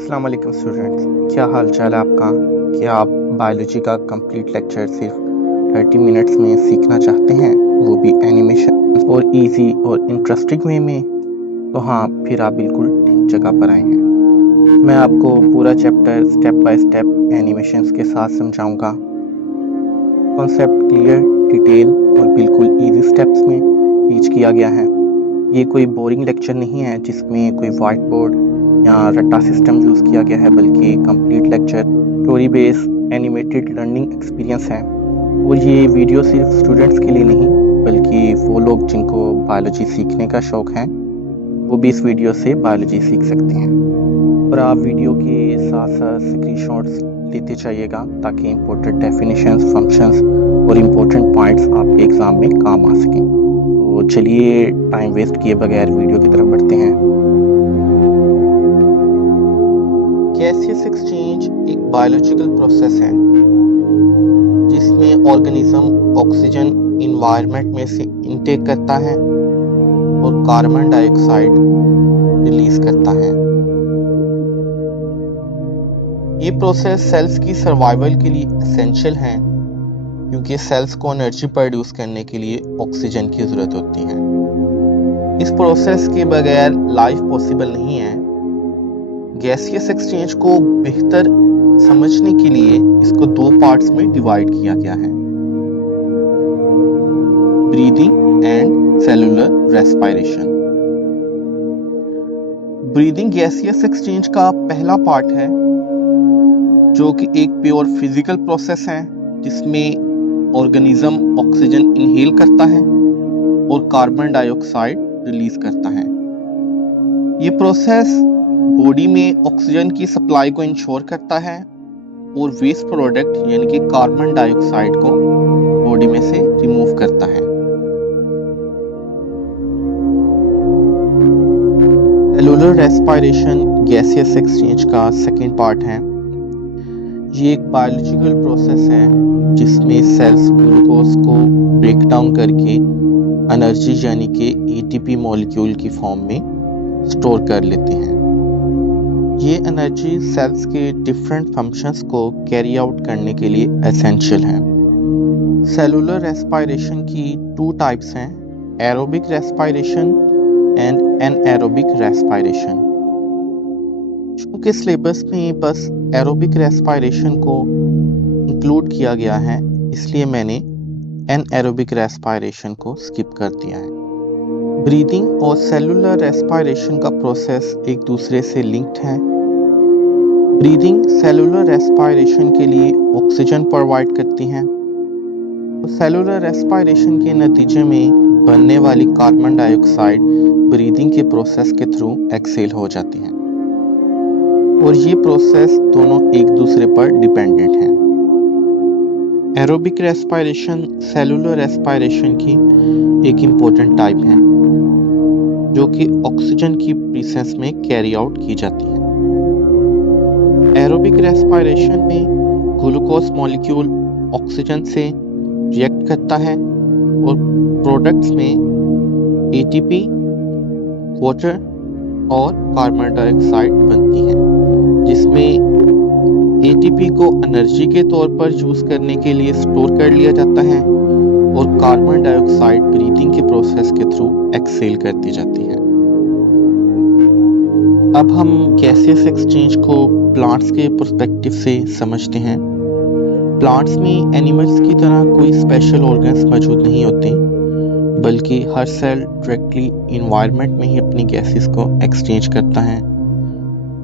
अस्सलाम वालेकुम स्टूडेंट्स, क्या हाल चाल है आपका। क्या आप बायोलॉजी का कंप्लीट लेक्चर सिर्फ 30 मिनट्स में सीखना चाहते हैं, वो भी एनिमेशन और इजी और इंटरेस्टिंग वे में? तो हाँ, फिर आप बिल्कुल ठीक जगह पर आए हैं। मैं आपको पूरा chapter step by step animations के साथ समझाऊंगा। कॉन्सेप्ट क्लियर, डिटेल और बिल्कुल इजी स्टेप्स में टीच किया गया है। ये कोई बोरिंग लेक्चर नहीं है जिसमें कोई वाइट बोर्ड या रट्टा सिस्टम यूज़ किया गया है, बल्कि complete lecture story based animated learning experience है। और ये वीडियो सिर्फ स्टूडेंट्स के लिए नहीं, बल्कि वो लोग जिनको बायोलॉजी सीखने का शौक है, वो भी इस वीडियो से बायोलॉजी सीख सकते हैं। और आप वीडियो के साथ साथ स्क्रीनशॉट्स लेते जाइएगा ताकि इम्पोर्टेंट डेफिनेशंस, फंक्शंस और इम्पोर्टेंट पॉइंट्स आपके एग्ज़ाम में काम आ सकें। तो चलिए टाइम वेस्ट किए बगैर वीडियो की तरफ बढ़ते हैं। गैसियस एक्सचेंज एक बायोलॉजिकल प्रोसेस है जिसमें ऑर्गेनिज्म ऑक्सीजन इन्वायरमेंट में से इनटेक करता है और कार्बन डाइऑक्साइड रिलीज करता है। ये प्रोसेस सेल्स की सर्वाइवल के लिए एसेंशियल है, क्योंकि सेल्स को एनर्जी प्रोड्यूस करने के लिए ऑक्सीजन की जरूरत होती है। इस प्रोसेस के बगैर लाइफ पॉसिबल नहीं है। गैसियस एक्सचेंज को बेहतर समझने के लिए इसको दो पार्ट्स में डिवाइड किया गया है, breathing and cellular respiration. Breathing gaseous exchange का पहला पार्ट है, जो कि एक प्योर फिजिकल प्रोसेस है जिसमें ऑर्गेनिज्म ऑक्सीजन इनहेल करता है और कार्बन डाइऑक्साइड रिलीज करता है। ये प्रोसेस बॉडी में ऑक्सीजन की सप्लाई को इंश्योर करता है और वेस्ट प्रोडक्ट यानी कि कार्बन डाइऑक्साइड को बॉडी में से रिमूव करता है। सेलुलर रेस्पिरेशन गैसियस एक्सचेंज का सेकेंड पार्ट है। ये एक बायोलॉजिकल प्रोसेस है जिसमें सेल्स ग्लूकोज को ब्रेक डाउन करके एनर्जी यानी कि एटीपी मॉलिक्यूल की फॉर्म में स्टोर कर लेते हैं। ये एनर्जी सेल्स के डिफरेंट फंक्शंस को कैरी आउट करने के लिए एसेंशियल है। सेलुलर रेस्पिरेशन की टू टाइप्स हैं, aerobic respiration and anaerobic respiration. चूंकि सिलेबस में बस एरोबिक रेस्पिरेशन को इंक्लूड किया गया है, इसलिए मैंने एनएरोबिक रेस्पिरेशन को स्किप कर दिया है। ब्रीदिंग और सेलुलर रेस्पिरेशन का प्रोसेस एक दूसरे से लिंक्ड है। ब्रीदिंग सेलुलर रेस्पिरेशन के लिए ऑक्सीजन प्रोवाइड करती है, तो सेलुलर रेस्पिरेशन के नतीजे में बनने वाली कार्बन डाइऑक्साइड ब्रीदिंग के प्रोसेस के थ्रू एक्सहेल हो जाती है। और ये प्रोसेस दोनों एक दूसरे पर डिपेंडेंट हैं। एरोबिक रेस्पिरेशन सेलुलर रेस्पिरेशन की एक इम्पोर्टेंट टाइप है, जो कि ऑक्सीजन की प्रेजेंस में कैरी आउट की जाती है। एरोबिक रेस्पिरेशन में ग्लूकोज मॉलिक्यूल ऑक्सीजन से रिएक्ट करता है और प्रोडक्ट्स में एटीपी, वाटर और कार्बन डाइऑक्साइड बनती है, जिसमें एटीपी को एनर्जी के तौर पर यूज करने के लिए स्टोर कर लिया जाता है और कार्बन डाइऑक्साइड ब्रीदिंग के प्रोसेस के थ्रू एक्सहेल करती जाती है। अब हम गैसियस एक्सचेंज को प्लांट्स के पर्सपेक्टिव से समझते हैं। प्लांट्स में एनिमल्स की तरह कोई स्पेशल ऑर्गन्स मौजूद नहीं होते, बल्कि हर सेल डायरेक्टली इन्वायरमेंट में ही अपनी गैसेस को एक्सचेंज करता है।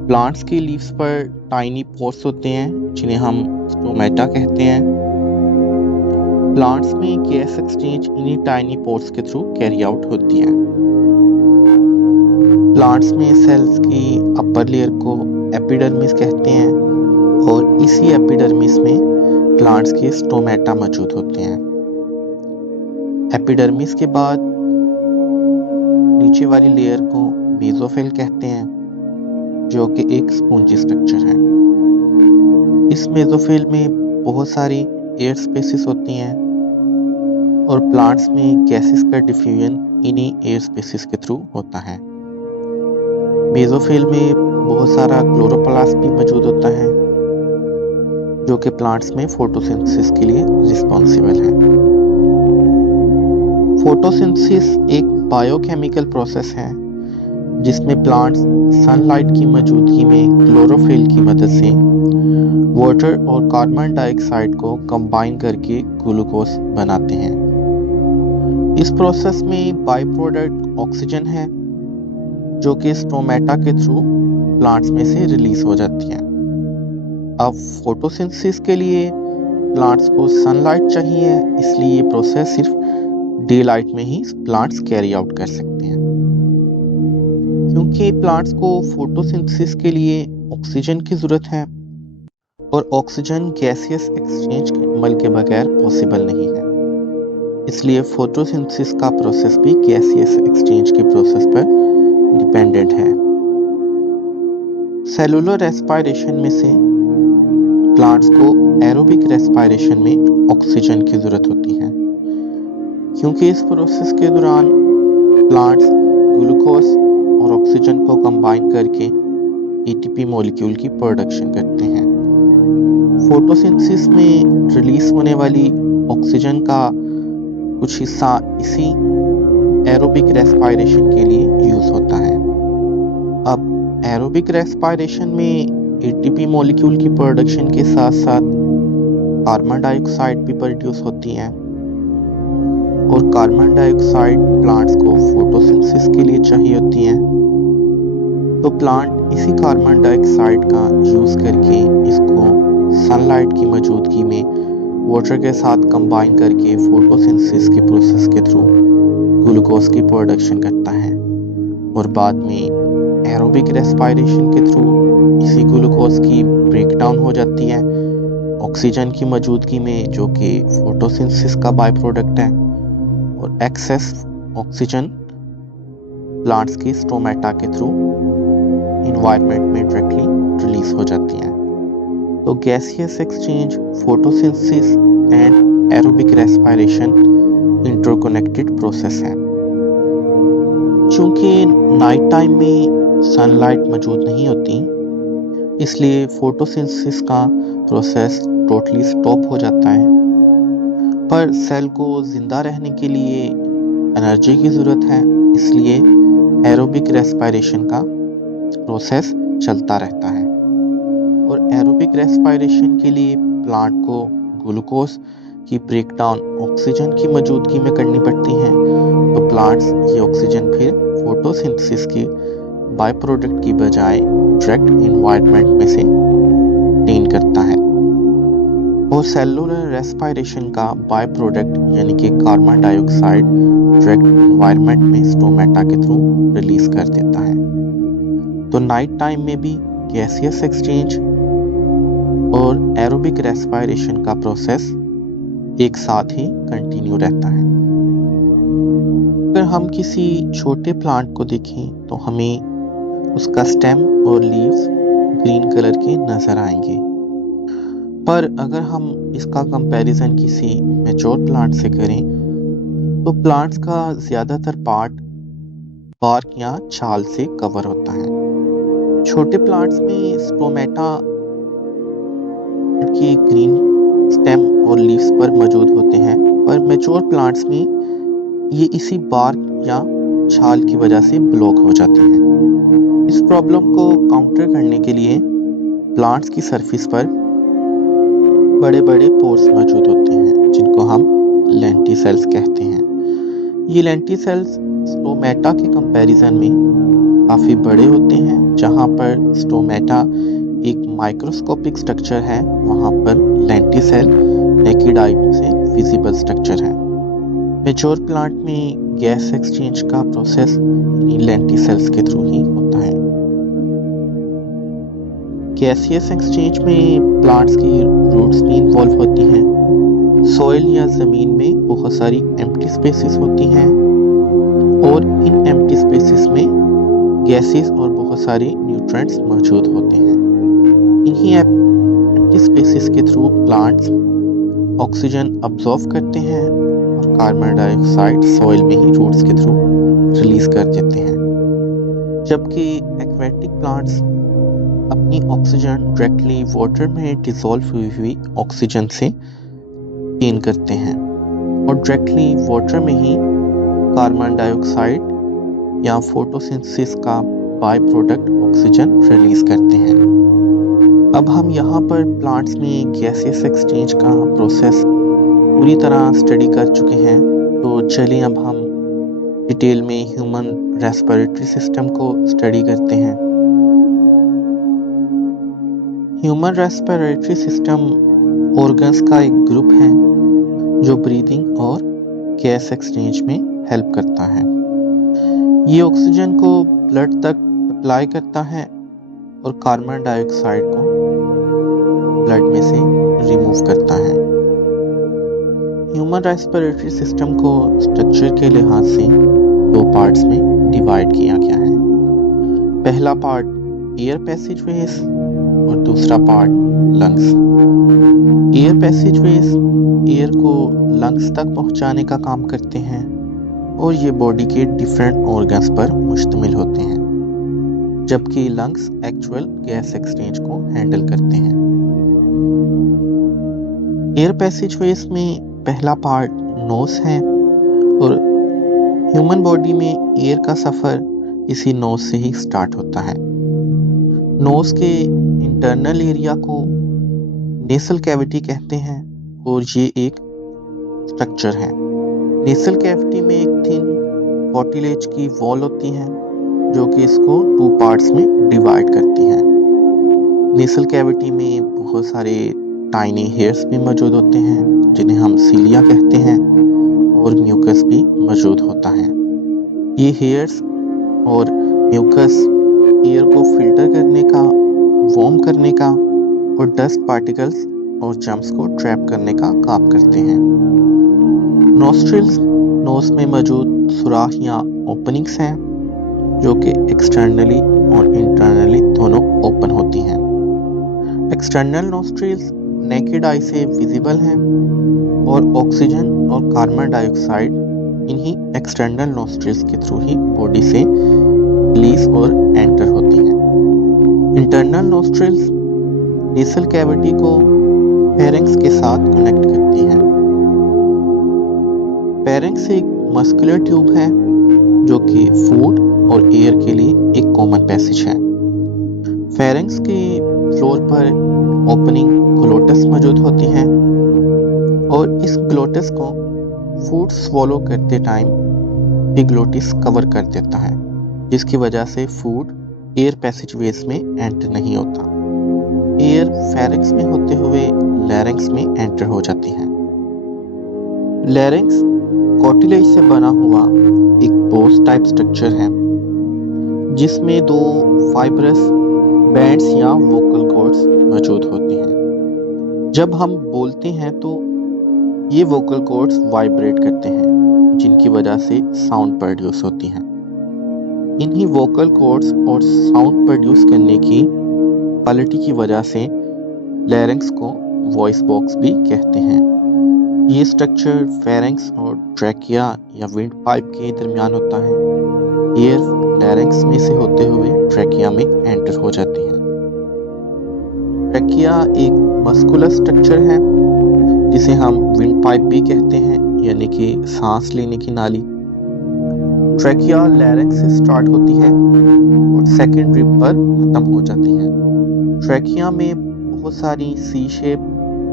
प्लांट्स के लीव्स पर टाइनी पोर्स होते हैं जिन्हें हम स्टोमेटा कहते हैं। प्लांट्स में गैस एक्सचेंज इन्हीं टाइनी पोर्स के थ्रू कैरी आउट होती है। प्लांट्स में सेल्स की अपर लेयर को एपिडर्मिस कहते हैं और इसी एपिडर्मिस में प्लांट्स के स्टोमेटा मौजूद होते हैं। एपिडर्मिस के बाद नीचे वाली लेयर को मेसोफिल कहते हैं, जो कि एक स्पॉन्जी स्ट्रक्चर है। इस मेसोफिल में बहुत सारी एयर स्पेसेस होती हैं और प्लांट्स में गैसेस का डिफ्यूजन इन्हीं एयर स्पेसेस के थ्रू होता है। मेसोफिल में बहुत सारा क्लोरोप्लास्ट भी मौजूद होता है जो कि प्लांट्स में फोटोसिंथेसिस के लिए रिस्पॉन्सिबल है। फोटोसिंथेसिस एक बायोकेमिकल प्रोसेस है जिसमें प्लांट्स सनलाइट की मौजूदगी में क्लोरोफिल की मदद से वाटर और कार्बन डाइऑक्साइड को कंबाइन करके ग्लूकोज बनाते हैं। इस प्रोसेस में बाय प्रोडक्ट ऑक्सीजन है जो कि स्टोमेटा के थ्रू प्लांट्स में से रिलीज हो जाती है। अब फोटोसिंथेसिस के लिए प्लांट्स को सनलाइट चाहिए, इसलिए ये प्रोसेस सिर्फ डे लाइट में ही प्लांट्स कैरी आउट कर सकते हैं। क्योंकि प्लांट्स को फोटोसिंथेसिस के लिए ऑक्सीजन की जरूरत है और ऑक्सीजन गैसियस एक्सचेंज के अमल के बगैर पॉसिबल नहीं है, इसलिए फोटोसिंथेसिस का प्रोसेस भी गैसियस एक्सचेंज के प्रोसेस पर डिपेंडेंट है। सेलुलर रेस्पिरेशन में से प्लांट्स को एरोबिक रेस्पिरेशन में ऑक्सीजन की जरूरत होती है, क्योंकि इस प्रोसेस के दौरान प्लांट्स ग्लूकोज और ऑक्सीजन को कंबाइन करके एटीपी मॉलिक्यूल की प्रोडक्शन करते हैं। फोटोसिंथेसिस में रिलीज होने वाली ऑक्सीजन का कुछ हिस्सा इसी एरोबिक रेस्पिरेशन के लिए यूज होता है। अब एरोबिक रेस्पिरेशन में एटीपी मॉलिक्यूल की प्रोडक्शन के साथ साथ कार्बन डाइऑक्साइड भी प्रोड्यूस होती है और कार्बन डाइऑक्साइड प्लांट्स को फोटोसिंथेसिस के लिए चाहिए होती है। तो प्लांट इसी कार्बन डाइऑक्साइड का यूज करके इसको सनलाइट की मौजूदगी में वाटर के साथ कंबाइन करके फोटोसिंथेसिस के प्रोसेस के थ्रू ग्लूकोज की प्रोडक्शन करता है और बाद में एरोबिक रेस्पिरेशन के थ्रू इसी ग्लूकोज की ब्रेकडाउन हो जाती है ऑक्सीजन की मौजूदगी में, जो कि फोटोसिंथेसिस का बाय प्रोडक्ट है, और एक्सेस ऑक्सीजन प्लांट्स की स्टोमेटा के थ्रू इन्वायरमेंट में डायरेक्टली रिलीज हो जाती है। तो gaseous exchange, photosynthesis and aerobic respiration interconnected process है। चूंकि नाइट टाइम में सनलाइट मौजूद नहीं होती, इसलिए फोटोसिंथेसिस का प्रोसेस टोटली स्टॉप हो जाता है। पर सेल को जिंदा रहने के लिए एनर्जी की जरूरत है, इसलिए एरोबिक रेस्पिरेशन का प्रोसेस चलता रहता है और एरोबिक रेस्पिरेशन के लिए प्लांट को ग्लूकोज की ब्रेकडाउन ऑक्सीजन की मौजूदगी में करनी पड़ती है। तो प्लांट्स ये ऑक्सीजन फिर फोटोसिंथेसिस की बाय प्रोडक्ट की बजाय डायरेक्ट इन्वायरमेंट में से गेन करता है और सेलुलर रेस्पिरेशन का बाय प्रोडक्ट यानी कि कार्बन डाइऑक्साइड डायरेक्ट इन्वायरमेंट में स्टोमेटा के थ्रू रिलीज कर देता है। तो नाइट टाइम में भी गैसियस एक्सचेंज और एरोबिक रेस्पिरेशन का प्रोसेस एक साथ ही कंटिन्यू रहता है। अगर हम किसी छोटे प्लांट को देखें तो हमें उसका स्टेम और लीव्स ग्रीन कलर के नजर आएंगे, पर अगर हम इसका कंपैरिजन किसी मैच्योर प्लांट से करें तो प्लांट्स का ज्यादातर पार्ट बार्क या छाल से कवर होता है। छोटे प्लांट्स में स्टोमेटा के ग्रीन स्टेम और लीव्स पर मौजूद होते हैं, पर मैच्योर प्लांट्स में ये इसी बार्क या छाल की वजह से ब्लॉक हो जाते हैं। इस प्रॉब्लम को काउंटर करने के लिए प्लांट्स की सरफेस पर बड़े बड़े पोर्स मौजूद होते हैं जिनको हम लेंटिसेल्स कहते हैं। ये लेंटिसेल्स स्टोमेटा के कंपैरिजन में काफी बड़े होते हैं। जहां पर स्टोमेटा एक माइक्रोस्कोपिक स्ट्रक्चर है, वहां पर लेंटिसेल नेकेड आई से विजिबल स्ट्रक्चर है। मैच्योर प्लांट में गैस एक्सचेंज का प्रोसेस लेंटिसेल्स के थ्रू ही होता है। गैसियस एक्सचेंज में प्लांट्स की रूट्स भी इन्वॉल्व होती हैं। सॉइल या जमीन में बहुत सारी एम्प्टी स्पेसेस होती हैं और इन एम्प्टी स्पेसेस में गैसेस और बहुत सारे न्यूट्रिएंट्स मौजूद होते हैं। इन्हीं एम्प्टी स्पेसेस के थ्रू प्लांट्स ऑक्सीजन अब्जॉर्ब करते हैं और कार्बन डाइऑक्साइड सॉइल में ही रूट्स के थ्रू रिलीज कर देते हैं। जबकि एक्वेटिक प्लांट्स अपनी ऑक्सीजन डायरेक्टली वाटर में डिसॉल्व हुई ऑक्सीजन से गेन करते हैं और डायरेक्टली वाटर में ही कार्बन डाइऑक्साइड या फोटोसिंथेसिस का बाय प्रोडक्ट ऑक्सीजन रिलीज करते हैं। अब हम यहाँ पर प्लांट्स में गैसियस एक्सचेंज का प्रोसेस पूरी तरह स्टडी कर चुके हैं, तो चलिए अब हम डिटेल में ह्यूमन रेस्पिरेटरी सिस्टम को स्टडी करते हैं। ह्यूमन रेस्पिरेटरी सिस्टम ऑर्गन्स का एक ग्रुप है जो ब्रीदिंग और गैस एक्सचेंज में हेल्प करता है। ये ऑक्सीजन को ब्लड तक अप्लाई करता है और कार्बन डाइऑक्साइड को ब्लड में से रिमूव करता है। ह्यूमन रेस्पिरेटरी सिस्टम को स्ट्रक्चर के लिहाज से दो पार्ट्स में डिवाइड किया गया है। पहला पार्ट एयर पैसेजवेज और दूसरा पार्ट लंग्स। एयर पैसेजवेज एयर को लंग्स तक पहुंचाने का काम करते हैं और ये बॉडी के डिफरेंट ऑर्गन्स पर मुश्तमिल होते हैं, जबकि लंग्स एक्चुअल गैस एक्सचेंज को हैंडल करते हैं। एयर पैसेजवेज में पहला पार्ट नोज है और ह्यूमन बॉडी में एयर का सफर इसी नोज से ही स्टार्ट होता है। नोज के इंटरनल एरिया को नेसल कैविटी कहते हैं और ये एक स्ट्रक्चर है। नेसल कैविटी में एक थिन कार्टिलेज की वॉल होती है जो कि इसको टू पार्ट्स में डिवाइड करती है। नेसल कैविटी में बहुत सारे टाइनी हेयर्स भी मौजूद होते हैं जिन्हें हम सीलिया कहते हैं और म्यूकस भी मौजूद होता है। ये हेयर्स और म्यूकस एयर को फिल्टर करने का, वार्म करने का और डस्ट पार्टिकल्स और जर्म्स को ट्रैप करने का काम करते हैं। नोस्ट्रिल्स नोज में मौजूद सुराख या ओपनिंग्स हैं जो कि एक्सटर्नली और इंटरनली दोनों ओपन होती हैं। एक्सटर्नल नोस्ट्रिल्स नेकेड आई से विजिबल हैं और ऑक्सीजन और कार्बन डाइऑक्साइड इन्हीं एक्सटर्नल नोस्ट्रिल्स के थ्रू ही बॉडी से रिलीज और एंटर होती हैं। इंटरनल नोस्ट्रिल्स नेसल कैविटी को फेरिंक्स के साथ कनेक्ट करती हैं। फेरिंक्स एक मस्कुलर ट्यूब है जो कि फूड और एयर के लिए एक कॉमन पैसेज है। फेरिंक्स के फ्लोर पर ओपनिंग ग्लोटस मौजूद होती है और इस ग्लोटस को फूड स्वॉलो करते टाइम एपिग्लोटिस कवर कर देता है, जिसकी वजह से फूड एयर पैसेजवेज में एंटर नहीं होता। एयर फेरिंक्स में होते हुए लैरिंक्स में एंटर हो जाती है। लैरिंक्स कार्टिलेज से बना हुआ एक बोस टाइप स्ट्रक्चर है जिसमें दो फाइब्रस बैंड्स या वोकल कॉर्ड्स मौजूद होते हैं। जब हम बोलते हैं तो ये वोकल कॉर्ड्स वाइब्रेट करते हैं जिनकी वजह से साउंड प्रोड्यूस होती है। इन्हीं वोकल कॉर्ड्स और साउंड प्रोड्यूस करने की क्वालिटी की वजह से लैरिंक्स को वॉइस बॉक्स भी कहते हैं। ये स्ट्रक्चर फेरिंक्स और ट्रैकिया या विंड पाइप के दरमियान होता है। एयर लैरिंक्स में से होते हुए ट्रैकिया में एंटर हो जाती है। ट्रैकिया एक मस्कुलर स्ट्रक्चर है जिसे हम विंड पाइप भी कहते हैं, यानी कि सांस लेने की नाली। ट्रैकिया लैरिंक्स से स्टार्ट होती है और सेकेंड रिब पर खत्म हो जाती है। ट्रैकिया में बहुत सारी सी शेप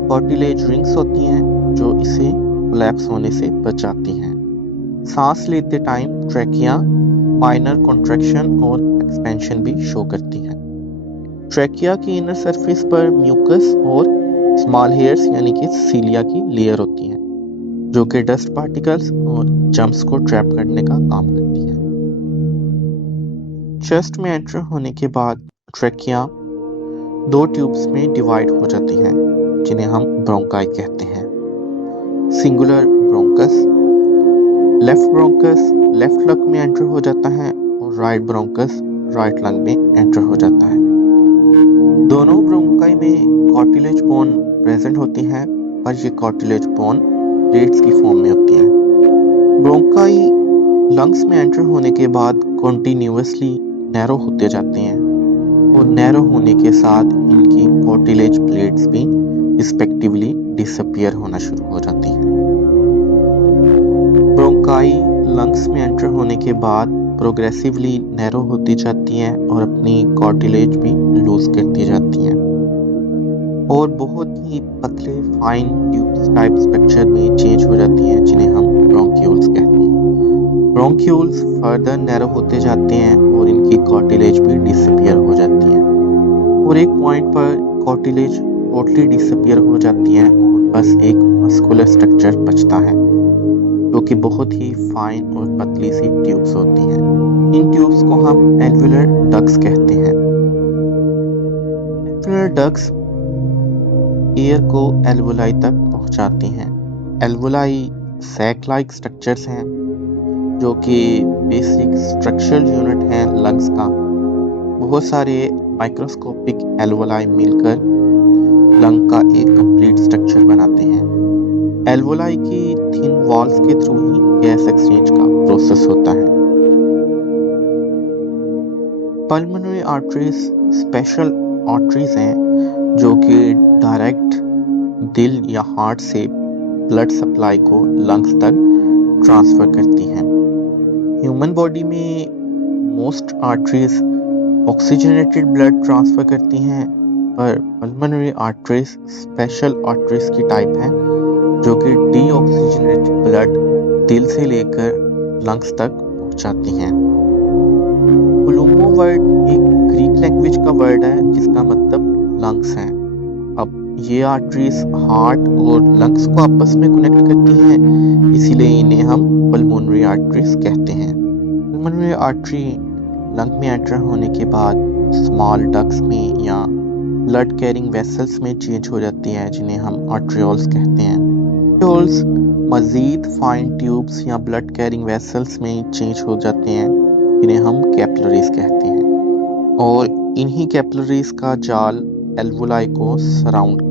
कार्टिलेज रिंग्स होती हैं जो इसे कोलैप्स होने से बचाती हैं। सांस लेते टाइम ट्रैकिया माइनर कॉन्ट्रैक्शन और एक्सपेंशन भी शो करती है। ट्रैकिया की इनर सरफेस पर म्यूकस और स्मॉल हेयर्स यानी कि सीलिया की लेयर होती है जो कि डस्ट पार्टिकल्स और जर्म्स को ट्रैप करने का काम करती है। चेस्ट में एंटर होने के बाद ट्रैकिया दो ट्यूब्स में डिवाइड हो जाती है जिन्हें हम ब्रोंकाई कहते हैं। Singular bronchus, left bronchus left lung में एंटर हो जाता है और राइट ब्रोंकस राइट लंग में एंटर हो जाता है। दोनों ब्रोंकाई में कार्टिलेज बोन प्रेजेंट होती है और ये कार्टिलेज बोन प्लेट्स की फॉर्म में होती है। ब्रोंकाई लंग्स में एंटर होने के बाद कॉन्टिन्यूअसली नैरो होते जाते हैं और नैरो होने के साथ इनकी कार्टिलेज प्लेट्स भी रिस्पेक्टिवली डिसअपियर होना शुरू हो जाती हैं। ब्रोंकाई लंग्स में एंटर होने के बाद प्रोग्रेसिवली नैरो होती जाती हैं और अपनी कार्टिलेज भी लूज करती जाती हैं और बहुत ही पतले फाइन ट्यूब्स टाइप स्ट्रक्चर में चेंज हो जाती हैं, जिन्हें हम ब्रोंक्यूल्स कहते हैं। ब्रोंक्यूल्स फर्दर नैरो होते जाते हैं और इनकी कार्टिलेज भी डिसअपियर हो जाती है और एक पॉइंट पर कार्टिलेज टोटली डिसअपियर हो जाती है और बस एक मस्कुलर स्ट्रक्चर बचता है, जो कि बहुत ही फाइन और पतली सी ट्यूब्स होती हैं। इन ट्यूब्स को हम एल्वुलर डक्ट्स कहते हैं। एल्वुलर डक्ट्स एयर को एल्वुलाई तक पहुंचाती हैं। एल्वुलाई सैक लाइक स्ट्रक्चर्स हैं, जो कि बेसिक स्ट्रक्चरल यूनिट हैं लंग्स का। बहुत सारे माइक्रोस्कोपिक एल्वुलाई मिलकर लंग का एक कंप्लीट स्ट्रक्चर बनाते हैं। एल्वुलाई की थिन वॉल्स के थ्रू ही गैस एक्सचेंज का प्रोसेस होता है। पल्मोनरी आर्टरीज स्पेशल आर्टरीज हैं, जो कि डायरेक्ट दिल या हार्ट से ब्लड सप्लाई को लंग्स तक ट्रांसफर करती हैं। ह्यूमन बॉडी में most arteries oxygenated blood transfer करती हैं, पर पल्मोनरी आर्टरीज स्पेशल आर्टरीज की टाइप है, जो कि डीऑक्सीजनेटेड ब्लड दिल से लेकर लंग्स तक पहुंचाती हैं। प्लूमो वर्ड एक ग्रीक लैंग्वेज का वर्ड है जिसका मतलब लंग्स है। अब ये आर्टरीज हार्ट और लंग्स को आपस में कनेक्ट करती हैं, इसीलिए इन्हें हम पल्मोनरी आर्टरीज कहते हैं। पल्मोनरी आर्टरी लंग में एंटर होने के बाद स्मॉल डक्ट्स में या ब्लड कैरिंग वेसल्स में चेंज हो जाती है, जिन्हें हम आर्ट्रियोल्स कहते हैं। आर्ट्रियोल्स मजीद फाइन ट्यूब्स या ब्लड कैरिंग वेसल्स में चेंज हो जाते हैं, जिन्हें हम कैपिलरीज कहते हैं और इन्हीं कैपिलरीज का जाल एल्वुलाई को सराउंड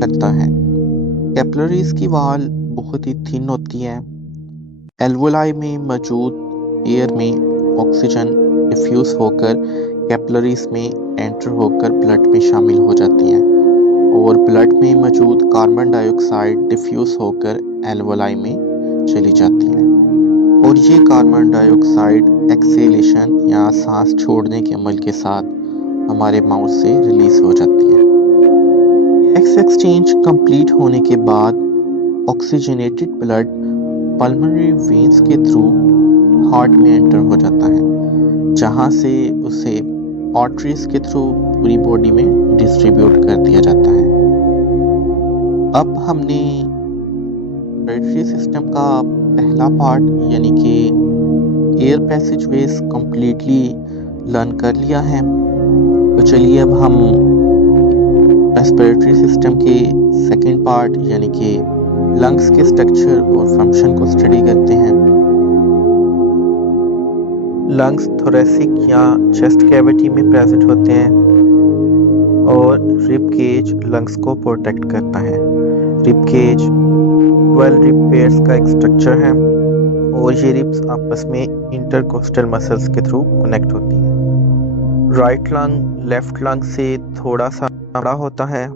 करता है। कैपिलरीज की वॉल बहुत ही थिन होती है। एल्वुलाई में मौजूद एयर में ऑक्सीजन डिफ्यूज होकर कैपिलरीज में एंटर होकर ब्लड में शामिल हो जाती हैं और ब्लड में मौजूद कार्बन डाइऑक्साइड डिफ्यूज होकर एल्वुलाई में चली जाती है और ये कार्बन डाइऑक्साइड एक्सेलेशन या सांस छोड़ने के अमल के साथ हमारे माउथ से रिलीज हो जाती है। गैस एक्सचेंज कंप्लीट होने के बाद ऑक्सीजनेटेड ब्लड पल्मोनरी वेन्स के थ्रू हार्ट में एंटर हो जाता है, जहां से उसे आर्टरीज के थ्रू पूरी बॉडी में डिस्ट्रीब्यूट कर दिया जाता है। अब हमने रेस्पिरेटरी सिस्टम का पहला पार्ट यानी कि एयर पैसेजवेज कंप्लीटली लर्न कर लिया है, तो चलिए अब हम रेस्पिरेटरी सिस्टम के सेकंड पार्ट यानी कि लंग्स के स्ट्रक्चर और फंक्शन को स्टडी करते हैं। लंग्स थोरेसिक या चेस्ट कैविटी में प्रेजेंट होते हैं और रिब केज लंग्स को प्रोटेक्ट करता है। रिब केज 12 रिब पेयर्स का एक स्ट्रक्चर है और ये रिब्स आपस में इंटरकोस्टल मसल्स के थ्रू कनेक्ट होती हैं। राइट लंग लेफ्ट लंग से थोड़ा सा बड़ा होता है।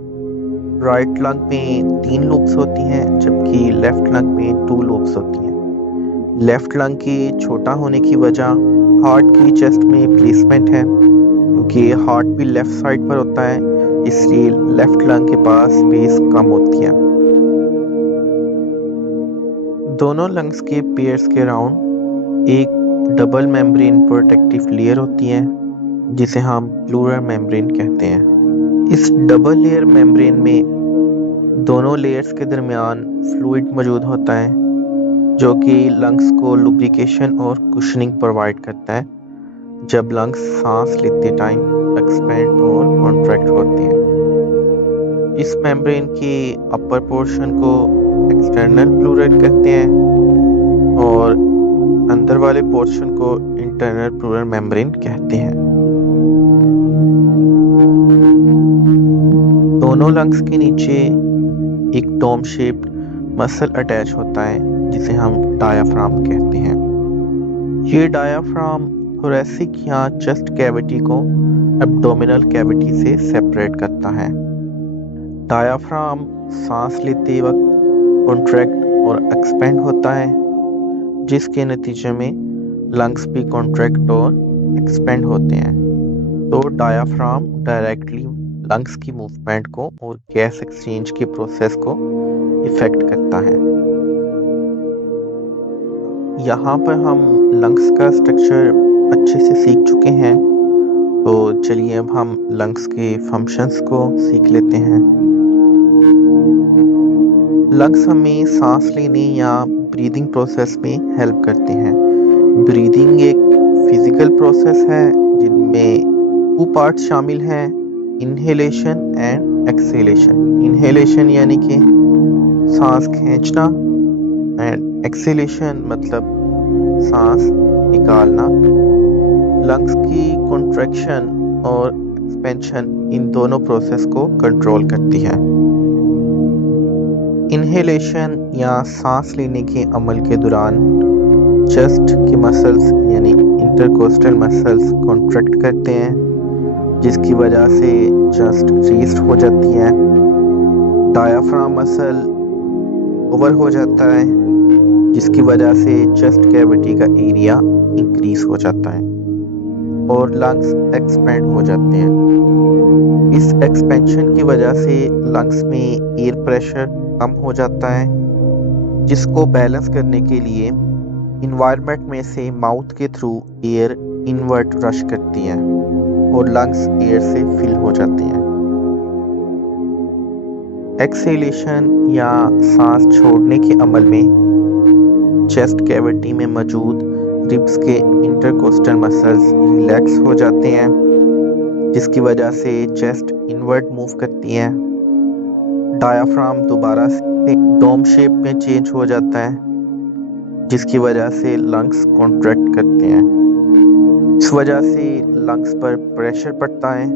राइट लंग में 3 लूप्स होती हैं, जबकि लेफ्ट लंग में 2 लूप्स होती हैं। लेफ्ट लंग के छोटा होने की वजह हार्ट की चेस्ट में प्लेसमेंट है, क्योंकि हार्ट भी लेफ्ट साइड पर होता है, इसलिए लेफ्ट लंग के पास स्पेस कम होती है। दोनों लंग्स के पेयर्स के अराउंड एक डबल मेम्ब्रेन प्रोटेक्टिव लेयर होती है, जिसे हम प्लूरल मेम्ब्रेन कहते हैं। इस डबल लेयर मेम्ब्रेन में दोनों लेयर्स के दरमियान फ्लूइड मौजूद होता है, जो कि लंग्स को लुब्रिकेशन और कुशनिंग प्रोवाइड करता है जब लंग्स सांस लेते टाइम एक्सपेंड और कॉन्ट्रैक्ट होते हैं। इस मेम्ब्रेन के अपर पोर्शन को एक्सटर्नल प्लूरल कहते हैं और अंदर वाले पोर्शन को इंटरनल प्लूरल मेम्ब्रेन कहते हैं। दोनों लंग्स के नीचे एक डोम शेप्ड मसल अटैच होता है, जिसे हम डायाफ्राम कहते हैं। ये डायाफ्राम थोरेसिक या चेस्ट कैविटी को एब्डोमिनल कैविटी से सेपरेट करता है। डायाफ्राम सांस लेते वक्त कॉन्ट्रैक्ट और एक्सपेंड होता है, जिसके नतीजे में लंग्स भी कॉन्ट्रैक्ट और एक्सपेंड होते हैं। तो डायाफ्राम डायरेक्टली लंग्स की मूवमेंट को और गैस एक्सचेंज के प्रोसेस को इफेक्ट करता है। यहाँ पर हम लंग्स का स्ट्रक्चर अच्छे से सीख चुके हैं, तो चलिए अब हम लंग्स के फंक्शंस को सीख लेते हैं। लंग्स हमें सांस लेने या ब्रीदिंग प्रोसेस में हेल्प करते हैं। ब्रीदिंग एक फिजिकल प्रोसेस है जिनमें 2 पार्ट्स शामिल हैं, इनहेलेशन एंड एक्सहेलेशन। इनहेलेशन यानी कि सांस खींचना एंड एक्सहेलेशन मतलब सांस निकालना। लंग्स की कॉन्ट्रैक्शन और एक्सपेंशन इन दोनों प्रोसेस को कंट्रोल करती है। इनहेलेशन या सांस लेने के अमल के दौरान चेस्ट के मसल्स यानी इंटरकोस्टल मसल्स कॉन्ट्रैक्ट करते हैं, जिसकी वजह से चेस्ट रिलीज हो जाती है। डायाफ्राम मसल ओवर हो जाता है, जिसकी वजह से चेस्ट कैविटी का एरिया इंक्रीज हो जाता है और लंग्स एक्सपेंड हो जाते हैं। इस एक्सपेंशन की वजह से लंग्स में एयर प्रेशर कम हो जाता है, जिसको बैलेंस करने के लिए इन्वायरमेंट में से माउथ के थ्रू एयर इनवर्ट रश करती है और लंग्स एयर से फिल हो जाती हैं। एक्सहेलेशन या सांस छोड़ने के अमल में चेस्ट कैविटी में मौजूद रिब्स के इंटरकोस्टल मसल्स रिलैक्स हो जाते हैं, जिसकी वजह से चेस्ट इनवर्ट मूव करती है। डायाफ्राम दोबारा से डोम शेप में चेंज हो जाता है, जिसकी वजह से लंग्स कॉन्ट्रैक्ट करते हैं। इस वजह से लंग्स पर प्रेशर पड़ता है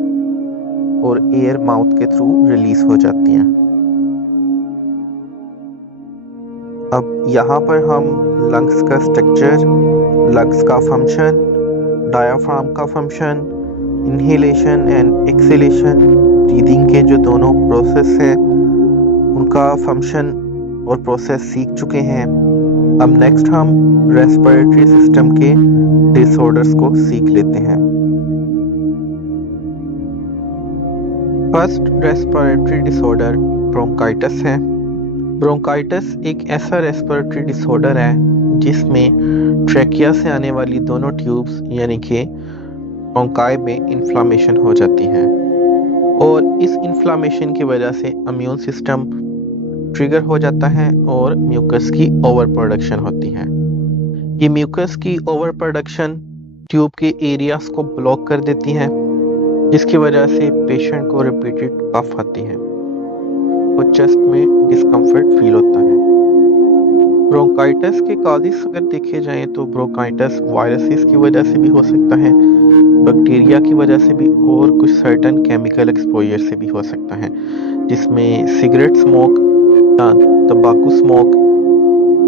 और एयर माउथ के थ्रू रिलीज हो जाती है। अब यहाँ पर हम लंग्स का स्ट्रक्चर, लंग्स का फंक्शन, डायाफ्राम का function, inhalation and exhalation, breathing के जो दोनों प्रोसेस हैं उनका फंक्शन और प्रोसेस सीख चुके हैं। अब नेक्स्ट हम रेस्पिरेटरी सिस्टम के डिसऑर्डर्स को सीख लेते हैं। फर्स्ट रेस्पिरेटरी डिसऑर्डर ब्रोंकाइटिस है। ब्रोंकाइटिस एक ऐसा रेस्पिरेटरी डिसऑर्डर है जिसमें ट्रैकिया से आने वाली दोनों ट्यूब्स यानी कि ब्रोंकाई में इन्फ्लामेशन हो जाती है और इस इन्फ्लामेशन की वजह से इम्यून सिस्टम ट्रिगर हो जाता है और म्यूकस की ओवर प्रोडक्शन होती है। ये म्यूकस की ओवर प्रोडक्शन ट्यूब के एरियाज को ब्लॉक कर देती है, जिसकी वजह से पेशेंट को रिपीटेड कफ आती है और चेस्ट में डिस्कम्फर्ट फील होता है। ब्रोंकाइटिस के कॉजेस अगर देखे जाएं तो ब्रोंकाइटिस वायरसेस की वजह से भी हो सकता है, बैक्टीरिया की वजह से भी और कुछ सर्टेन केमिकल एक्सपोजर से भी हो सकता है, जिसमें सिगरेट स्मोक या तंबाकू स्मोक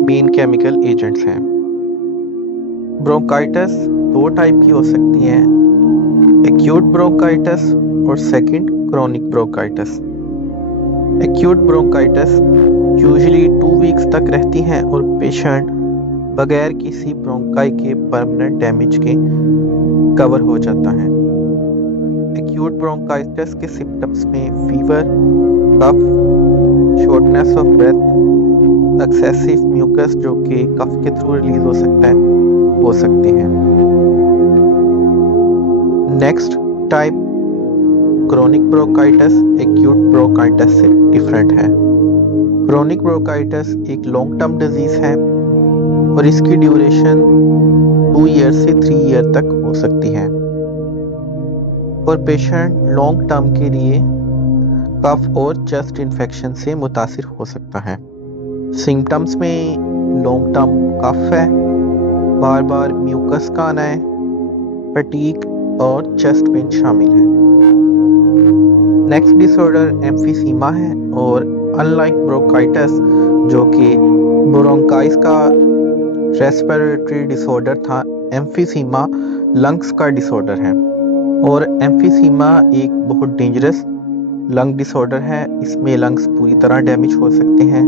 मेन केमिकल एजेंट्स हैं। ब्रोंकाइटिस 2 टाइप की हो सकती हैं, एक्यूट ब्रोंकाइटिस और second chronic bronchitis. Acute bronchitis usually 2 weeks तक रहती है और पेशेंट बगैर किसी ब्रोंकाई के परमानेंट डैमेज के कवर हो जाता है। एक्यूट ब्रोंकाइटिस के सिम्टम्स में fever, cough, shortness of breath, excessive mucus जो कि कफ के थ्रू रिलीज हो सकता है, हो सकते हैं। Next type chronic bronchitis acute bronchitis से डिफरेंट है। क्रोनिक ब्रोंकाइटिस एक लॉन्ग टर्म डिजीज है और इसकी ड्यूरेशन 2 ईयर से 3 ईयर तक हो सकती है और पेशेंट लॉन्ग टर्म के लिए कफ और चेस्ट इन्फेक्शन से मुतासिर हो सकता है। सिम्टम्स में लॉन्ग टर्म कफ है, बार बार म्यूकस का आना है, फटीग और चेस्ट पेन शामिल है। नेक्स्ट डिसऑर्डर एम्फीसीमा है और अनलाइक ब्रोंकाइटिस जो कि ब्रोंकाइटिस का रेस्पिरेटरी डिसऑर्डर था, एम्फीसीमा लंग्स का डिसऑर्डर है। और एम्फीसीमा एक बहुत डेंजरस लंग डिसऑर्डर है। इसमें लंग्स पूरी तरह डैमेज हो सकते हैं।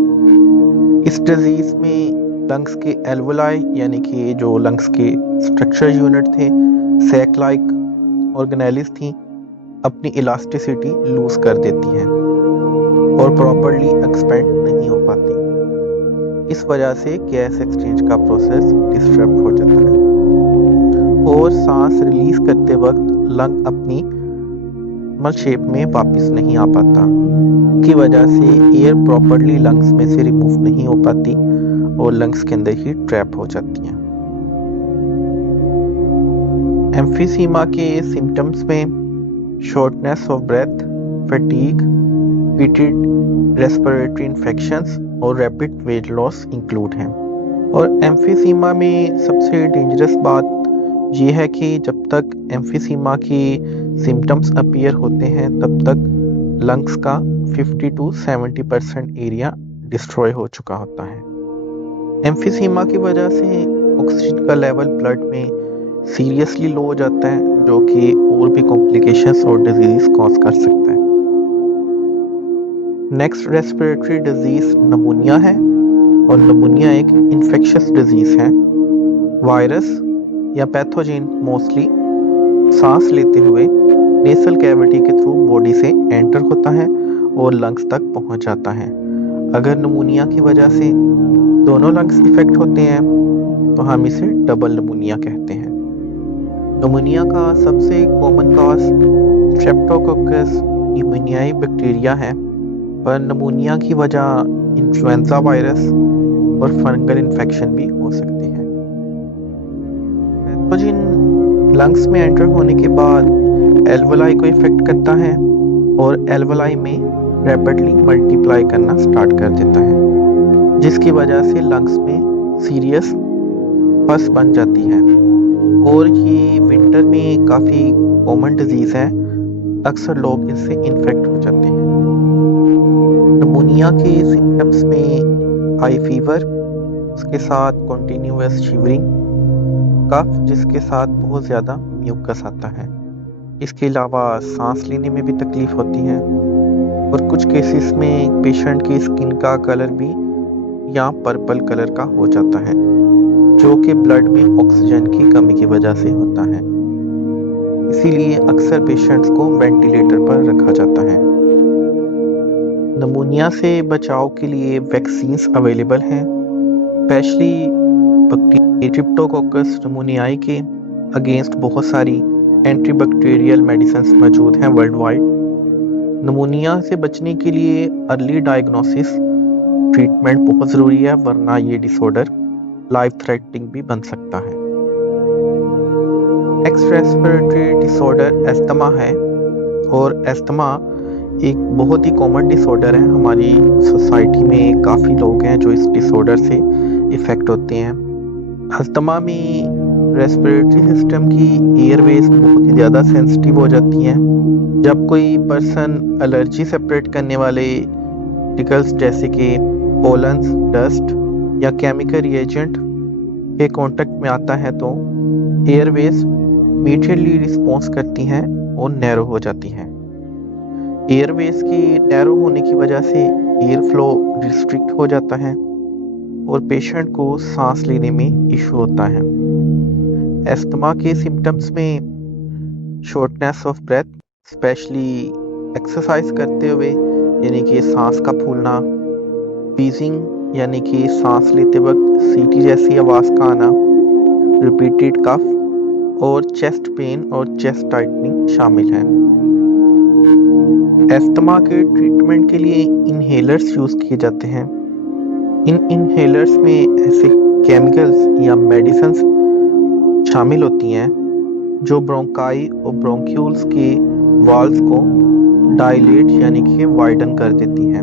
इस डिजीज में लंग्स के एल्वोलाई यानी कि जो लंग्स के स्ट्रक्चर यूनिट थे, सैक लाइक ऑर्गेनेलिस थी, अपनी इलास्टिसिटी लूज कर देती हैं और प्रॉपरली एक्सपेंड नहीं हो पाती। इस वजह से गैस एक्सचेंज का प्रोसेस डिस्टर्ब हो जाता है और सांस रिलीज करते वक्त लंग अपनी नॉर्मल शेप में वापस नहीं आ पाता, की वजह से एयर प्रॉपरली लंग्स में से रिमूव नहीं हो पाती और लंग्स के अंदर ही ट्रैप हो जाती हैं। एम्फीसीमा के सिम्टम्स में shortness of breath, fatigue, repeated respiratory infections और रैपिड वेट लॉस इंक्लूड हैं। और एम्फीसीमा में सबसे डेंजरस बात ये है कि जब तक एम्फीसीमा की सिम्टम्स अपीयर होते हैं तब तक लंग्स का 50 to 70% एरिया डिस्ट्रॉय हो चुका होता है। एम्फीसीमा की वजह से ऑक्सीजन का लेवल ब्लड में सीरियसली लो हो जाता है, जो कि और भी कॉम्प्लिकेशंस और डिजीज कॉज कर सकता है। नेक्स्ट रेस्पिरेटरी डिजीज नमूनिया है और नमूनिया एक इन्फेक्शियस डिजीज है। वायरस या पैथोजेन मोस्टली सांस लेते हुए नेसल कैविटी के थ्रू बॉडी से एंटर होता है और लंग्स तक पहुंच जाता है। अगर नमूनिया की वजह से दोनों लंग्स इफेक्ट होते हैं तो हम इसे डबल नमूनिया कहते हैं। नमूनिया का सबसे common cause Streptococcus pneumoniae bacteria है, पर नमूनिया की वजह इन्फ्लुएंजा वायरस और फंगल इन्फेक्शन भी हो सकती है। पैथोजेन लंग्स में एंटर होने के बाद एल्वोलाई को इफेक्ट करता है और एल्वोलाई में रैपिडली मल्टीप्लाई करना स्टार्ट कर देता है, जिसकी वजह से लंग्स में सीरियस पस बन जाती है। और ये विंटर में काफ़ी कॉमन डिजीज़ है, अक्सर लोग इससे इन्फेक्ट हो जाते हैं। नमूनिया के सिम्टम्स में हाई फीवर, उसके साथ कॉन्टिन्यूअस शिवरिंग, कफ जिसके साथ बहुत ज़्यादा म्यूकस आता है। इसके अलावा सांस लेने में भी तकलीफ होती है और कुछ केसेस में पेशेंट की स्किन का कलर भी या पर्पल कलर का हो जाता है, जो कि ब्लड में ऑक्सीजन की कमी की वजह से होता है। इसीलिए अक्सर पेशेंट्स को वेंटिलेटर पर रखा जाता है। नमूनिया से बचाव के लिए वैक्सीन्स अवेलेबल हैं, स्पेशली स्ट्रेप्टोकोकस न्यूमोनियाई के अगेंस्ट बहुत सारी एंटीबैक्टीरियल मेडिसिन्स मौजूद हैं वर्ल्ड वाइड। नमूनिया से बचने के लिए अर्ली डायग्नोसिस ट्रीटमेंट बहुत ज़रूरी है, वरना ये डिसऑर्डर लाइफ थ्रेटनिंग भी बन सकता है। नेक्स्ट रेस्पिरेटरी डिसऑर्डर एस्थमा है और एस्थमा एक बहुत ही कॉमन डिसऑर्डर है। हमारी सोसाइटी में काफ़ी लोग हैं जो इस डिसऑर्डर से इफ़ेक्ट होते हैं। एस्थमा में रेस्पिरेटरी सिस्टम की एयरवेज बहुत ही ज़्यादा सेंसिटिव हो जाती हैं। जब कोई पर्सन एलर्जी सेपरेट करने वाले पार्टिकल्स जैसे कि पोलन्स, डस्ट या केमिकल रिएजेंट के कांटेक्ट में आता है तो एयरवेज इमीडिएटली रिस्पॉन्स करती हैं और नैरो हो जाती हैं। एयरवेज के नैरो होने की वजह से एयर फ्लो रिस्ट्रिक्ट हो जाता है और पेशेंट को सांस लेने में इशू होता है। एस्थमा के सिम्टम्स में shortness of breath, specially exercise करते हुए यानी कि सांस का फूलना, व्हीजिंग यानी कि सांस लेते वक्त सीटी जैसी आवाज़ का आना, रिपीटेड कफ और चेस्ट पेन और चेस्ट टाइटनिंग शामिल है। एस्थमा के ट्रीटमेंट के लिए इनहेलर्स यूज़ किए जाते हैं। इन इनहेलर्स में ऐसे केमिकल्स या मेडिसिन्स शामिल होती हैं जो ब्रोंकाई और ब्रोंक्यूल्स के वाल्स को डायलेट यानी कि वाइडन कर देती हैं,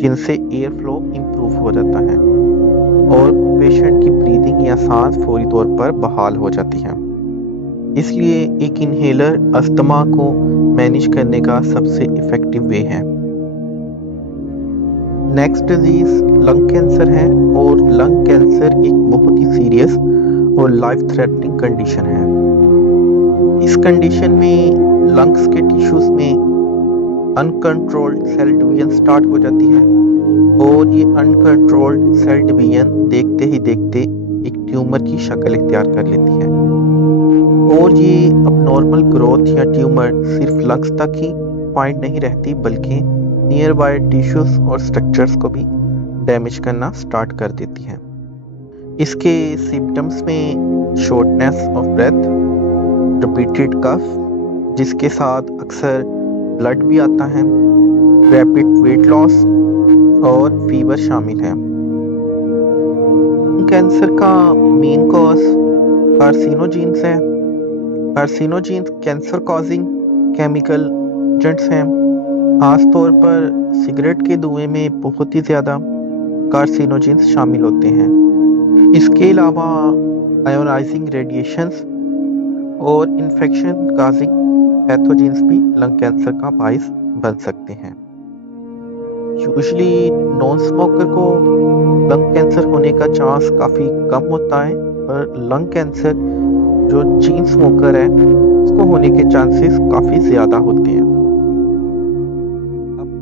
जिनसे एयर फ्लो इम्प्रूव हो जाता है और पेशेंट की ब्रीदिंग या सांस फौरी तौर पर बहाल हो जाती है। इसलिए एक इनहेलर अस्थमा को मैनेज करने का सबसे इफ़ेक्टिव वे है। नेक्स्ट डिजीज लंग कैंसर है और लंग कैंसर एक बहुत ही सीरियस और लाइफ थ्रेटनिंग कंडीशन है। इस कंडीशन में लंग्स के टिश्यूज में अनकंट्रोल्ड सेल डिवीजन स्टार्ट हो जाती है और ये अनकंट्रोल्ड सेल डिवीजन देखते ही देखते एक ट्यूमर की शक्ल इख्तियार कर लेती है और ये अब नॉर्मल ग्रोथ या ट्यूमर सिर्फ लंग्स तक ही पॉइंट नहीं रहती बल्कि नियर बाय टिश्यूज और स्ट्रक्चर्स को भी डैमेज करना स्टार्ट कर देती है। इसके सिम्टम्स में शॉर्टनेस ऑफ ब्रेथ, रिपीटेड कफ जिसके साथ अक्सर ब्लड भी आता है, रैपिड वेट लॉस और फीवर शामिल है। कैंसर का मेन कॉज कार्सिनोजेंस है। Carcinogens cancer causing chemical agents हैं। खासतौर पर सिगरेट के धुएं में बहुत ही ज़्यादा कार्सिनोजेंस शामिल होते हैं। इसके अलावा आयोनाइजिंग रेडिएशंस और इन्फेक्शन काजिंग पैथोजेंस भी लंग कैंसर का बाइस बन सकते हैं। यूजुअली नॉन स्मोकर को लंग कैंसर होने का चांस काफ़ी कम होता है, पर लंग कैंसर जो चेन स्मोकर है उसको होने के चांसेस काफ़ी ज़्यादा होते हैं।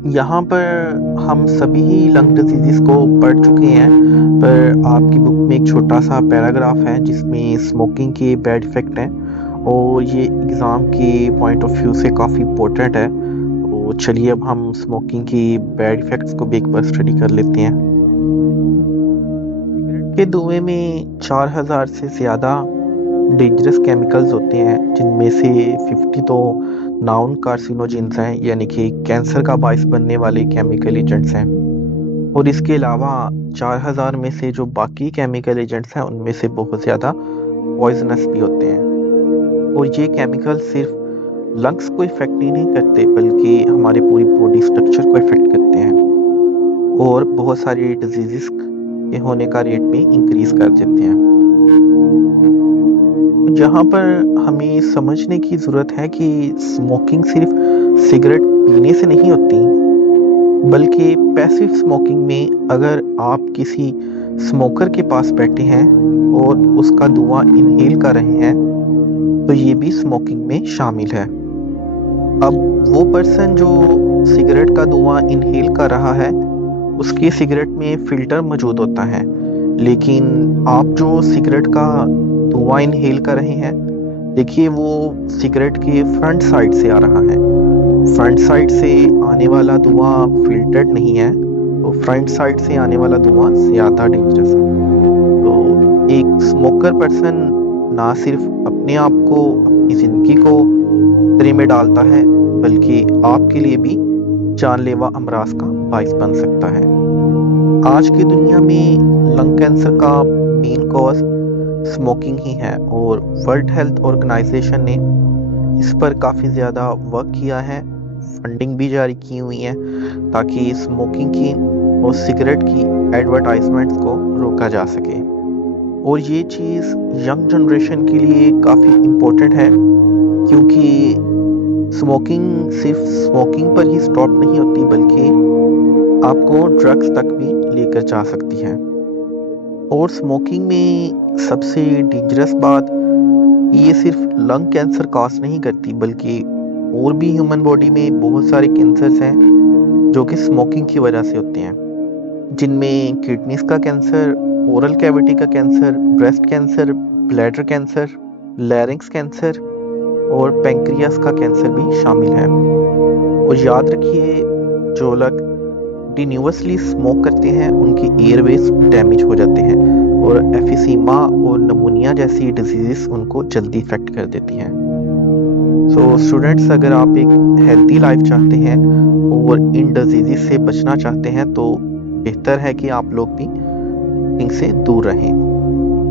यहाँ पर हम सभी ही लंग डिजीज़ को पढ़ चुके हैं, पर आपकी बुक में एक छोटा सा पैराग्राफ है जिसमें स्मोकिंग के बैड इफ़ेक्ट हैं और ये एग्ज़ाम के पॉइंट ऑफ व्यू से काफ़ी इम्पोर्टेंट है। तो चलिए अब हम स्मोकिंग की बैड इफ़ेक्ट्स को भी एक बार स्टडी कर लेते हैं। सिगरेट के धुएं में 4000 से ज़्यादा डेंजरस केमिकल्स होते हैं, जिनमें से 50 तो नॉन कार्सिनोजेंस हैं, यानी कि कैंसर का बाइस बनने वाले केमिकल एजेंट्स हैं। और इसके अलावा 4000 में से जो बाकी केमिकल एजेंट्स हैं उनमें से बहुत ज़्यादा पॉइजनस भी होते हैं। और ये केमिकल सिर्फ लंग्स को इफेक्ट ही नहीं करते बल्कि हमारे पूरी बॉडी स्ट्रक्चर को इफेक्ट करते हैं और बहुत सारी डिजीज़ के होने का रेट भी इंक्रीज कर देते हैं। यहाँ पर हमें समझने की ज़रूरत है कि स्मोकिंग सिर्फ सिगरेट पीने से नहीं होती, बल्कि पैसिव स्मोकिंग में अगर आप किसी स्मोकर के पास बैठे हैं और उसका धुआं इनहेल कर रहे हैं तो ये भी स्मोकिंग में शामिल है। अब वो पर्सन जो सिगरेट का धुआं इनहेल कर रहा है उसकी सिगरेट में फिल्टर मौजूद होता है, लेकिन आप जो सिगरेट का धुआं इनहेल कर रहे हैं, देखिए वो सिगरेट के फ्रंट साइड से आ रहा है। फ्रंट साइड से आने वाला धुआं फिल्टर्ड नहीं है, तो फ्रंट साइड से आने वाला धुआं ज़्यादा डेंजरस है। तो एक स्मोकर पर्सन ना सिर्फ अपने आप को, अपनी ज़िंदगी को खतरे में डालता है, बल्कि आपके लिए भी जानलेवा अमराज का बाइस बन सकता है। आज की दुनिया में लंग कैंसर का मेन कॉज स्मोकिंग ही है और वर्ल्ड हेल्थ ऑर्गेनाइजेशन ने इस पर काफ़ी ज़्यादा वर्क किया है, फंडिंग भी जारी की हुई है ताकि स्मोकिंग की और सिगरेट की एडवर्टाइजमेंट्स को रोका जा सके। और ये चीज़ यंग जनरेशन के लिए काफ़ी इम्पोर्टेंट है, क्योंकि स्मोकिंग सिर्फ स्मोकिंग पर ही स्टॉप नहीं होती बल्कि आपको ड्रग्स तक भी लेकर जा सकती है। और स्मोकिंग में सबसे डेंजरस बात ये सिर्फ लंग कैंसर कॉज नहीं करती, बल्कि और भी ह्यूमन बॉडी में बहुत सारे कैंसर्स हैं जो कि स्मोकिंग की वजह से होते हैं, जिनमें किडनीज का कैंसर, ओरल कैविटी का cancer, breast cancer, bladder cancer, larynx cancer और पैंक्रियास का कैंसर भी शामिल है। और याद रखिए, जो लोग कंटिन्यूअसली स्मोक करते हैं उनके एयरवेज डैमेज हो जाते हैं और एफिसीमा और नमूनिया जैसी डिजीज़ उनको जल्दी इफेक्ट कर देती हैं। सो स्टूडेंट्स, अगर आप एक हेल्दी लाइफ चाहते हैं और इन डिजीज़ से बचना चाहते हैं तो बेहतर है कि आप लोग भी इनसे दूर रहें।